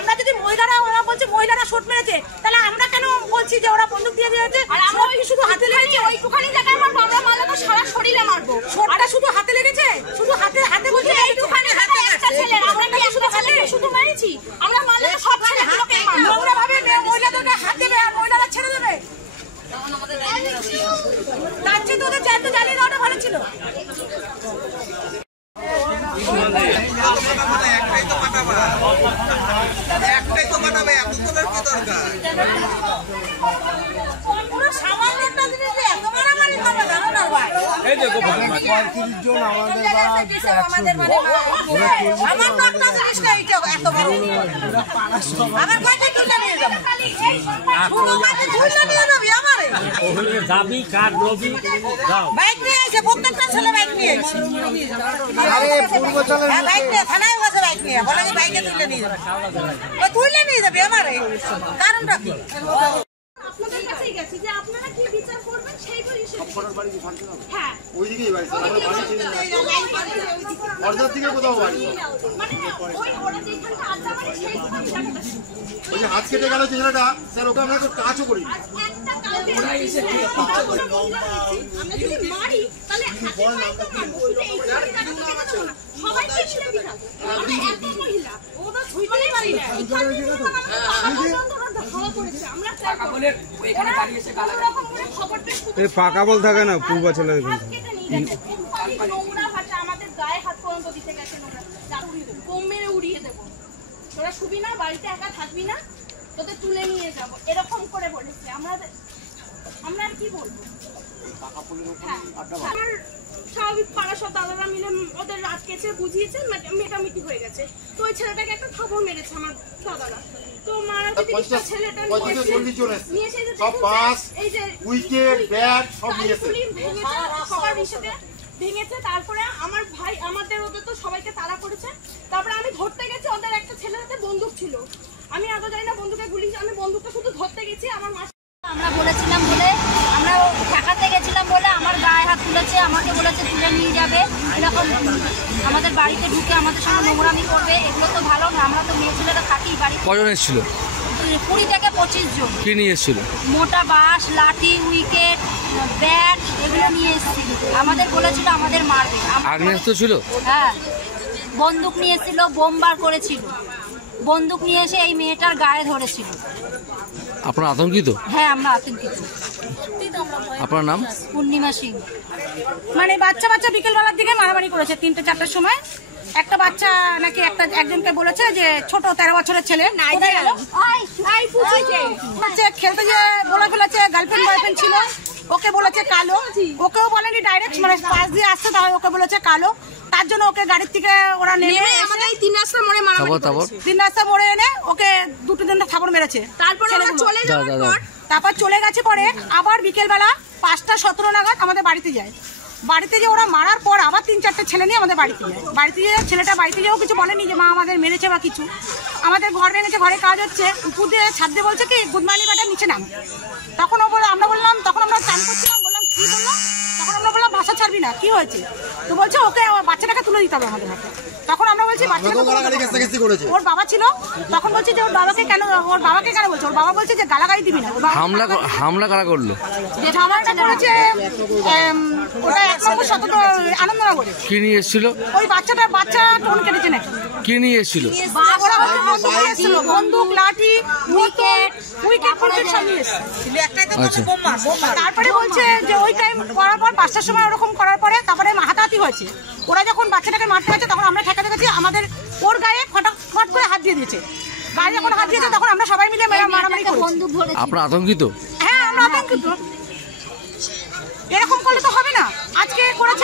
আমরা যদি মহিলারা ওরা বলছে মহিলারা শট মেরেছে তাহলে আমরা কেন বলছি যে ওরা বন্দুক দিয়ে দিয়েছে? আর আমরা শুধু হাতে লেগেছে, ওইটুখানি জায়গায় মারবো, আমরা মারলে তো সারা শরীরে মারবো। শটটা শুধু হাতে লেগেছে, শুধু হাতে হাতে বলছে এইটুখানি হাতে একটা ছেলে, আমরা কি শুধু হাতে শুধু মেরেছি? আমরা মারলে সব ছেলেগুলোকে মারবো। নোংরা ভাবে মহিলাদেরকে হাত দেবে আর মহিলারা ছেড়ে দেবে, তার চেয়ে তো ওদের চারটে জ্বালিয়ে দেওয়াটা ভালো ছিল। একটাই তো বানাবে, এত তোলার কি দরকার? এই দেখো আমার যাবি কার রবি বাইক নিয়ে এসে প্রত্যেকটা ছেলে বাইক নিয়ে এসে বাইক নিয়ে থানায় বসে বাইক নিয়ে বলে যে বাইকে তুলে নিয়ে যাবে আমারে কারণটা কি? আপনাদের কাছেই গেছি যে আপনারা কি বিচার করবেন সেই পরিষেবা বাড়ি ফাঁকি না। হ্যাঁ ওইদিকেই বাড়ি আমার বাড়ি ছিল অর্ধেক দিকে কোথাও বাড়ি মানে ওই ওরা যেখানটা আড্ডা মারে সেই জায়গাটা ওই যে হাত কেটে গেল ছেলেটা স্যার ওকে আমরা তো কাজও করি একটা কাজে ওরা এসে আমরা যদি মারি তাহলে হাতে পাইতে পারবো শুধু এই জায়গাটা কেটে দেব না সবাইকে ছেড়ে দিলাম আমরা এত মহিলা ওটা ছুঁইতেই পারি না এখানে পাকা বল থাকে না পূর্বাচলে নোংরা ভাষা আমাদের গায়ে হাত পর্যন্ত দিতে গেছে, কম মেরে উড়িয়ে দেবো, তোরা শুবি না, বাড়িতে একা থাকবি না, তোদের তুলে নিয়ে যাবো, এরকম করে বলেছে। আমরা আর কি বলবো? হ্যাঁ আমার স্বাভাবিক পাড়া সব দাদারা মিলে ওদের রাত কেছে বুঝিয়েছে, মেটামিটি হয়ে গেছে। তো ওই ছেলেটাকে একটা থাপড় মেরেছে আমার দাদারা। তো মারা ছেলেটা ভেঙেছে। তারপরে আমার ভাই আমাদের ওদের তো সবাইকে তাড়া করেছে। তারপরে আমি ধরতে গেছি, ওদের একটা ছেলের হাতে বন্দুক ছিল, আমি আদৌ জানি না বন্দুকে গুলি, আমি বন্দুকটা শুধু ধরতে গেছি। আমার মা আমরা বলেছিলাম বলে আমরা ঠেকাতে গেছিলাম বলে আমার গায়ে হাত তুলেছে, আমাকে বলেছে তুলে নিয়ে যাবে, এরকম আমাদের বাড়িতে ঢুকে আমাদের সঙ্গে নোংরামি করবে, এগুলো তো ভালো না। আমরা তো মেয়ে ছেলেরা থাকি বাড়ি। কজন এসেছিল? 20 থেকে 25 জন। কি নিয়ে এসেছিল? মোটা বাঁশ, লাঠি, উইকেট, ব্যাট এগুলো নিয়ে এসেছিল। আমাদের বলেছিল আমাদের মারবে। আগ্নেয়াস্ত্র ছিল? হ্যাঁ, বন্দুক নিয়ে এসেছিল, বোম বার করেছিল, বন্দুক নিয়ে এসে এই মেয়েটার গায়ে ধরেছিল। আপনার আতঙ্কিত? হ্যাঁ আমরা আতঙ্কিত। আপনার নাম? পূর্ণিমা সিং। মানে বাচ্চা বিকেলবেলার দিকে মারামারি করেছে 3-4টার সময়। একটা বাচ্চা নাকি একজনকে বলেছে যে ছোট 13 বছরের ছেলে খেলতে যে বলে ফেলেছে গার্লফ্রেন্ড বয়ফ্রেন্ড ছিল, ওকে বলেছে কালো। ওকেও বলেনি ডাইরেক্ট, মানে পাশ দিয়ে আসছে, তাহলে ওকে বলেছে কালো। তার জন্য ওকে গাড়ির থেকে ওরা নেমে আমাদের 3 রাস্তা মোড়ে এনে ওকে 2-3 থাপড় মেরেছে। তারপরে তারপর চলে গেছে। পরে আবার বিকেলবেলা 5টা 17 নাগাদ আমাদের বাড়িতে যায়। বাড়িতে যে ওরা মারার পর আবার 3-4টে ছেলে নিয়ে আমাদের বাড়িতে যায়। বাড়িতে গিয়ে ছেলেটা বাড়িতে যেও কিছু বলেনি যে মা আমাদের মেরেছে বা কিছু। আমাদের ঘর ভেঙেছে, ঘরে কাজ হচ্ছে, উপর দিয়ে ছাদ দিয়ে বলছে কি গুদমানি বাটার নিচে নাম। তখন আমরা বললাম, তখন আমরা চান করছিলাম, বললাম কি বললো, তখন আমরা বললাম ভাষা ছাড়বি না, কি হয়েছে? তো বলছে ওকে বাচ্চাটাকে তুলে দিতে হবে আমাদের হাতে। তখন আমরা বলছি ওর বাবা ছিল, তখন বলছি যে ওর বাবাকে কেন বলছে? ওর বাবা বলছে যে গালাগালি দিবি না। হামলা কারা করলো? ঝামেলাটা করেছে ওটা 1 নম্বর শতক আনন্দনগরে। কি নিয়ে এসেছিল? ওই বাচ্চা টোন কেটেছে নাকি। কি নিয়ে এসেছিল? ওরা হচ্ছে বন্দুক নিয়ে এসেছিল, বন্দুক, লাঠি, উইকেট সব নিয়ে এসেছিল। আচ্ছা। তারপরে বলছে যে ওই টাইম করার পর 5টার সময় ওরকম করার পরে তারপরে হাতাহাতি হয়েছে। ওরা যখন বাচ্চাটাকে মারতে গেছে তখন আমরা ঠেকাতে গেছি, আমাদের ওর গায়ে ফট করে হাত দিয়ে দিয়েছে। গায়ে যখন হাত দিয়েছে তখন আমরা সবাই মিলে মারামারি করেছি। আপনারা আতঙ্কিত? হ্যাঁ, আমরা আতঙ্কিত। এরকম করলে তো হবে না। আজকে করেছে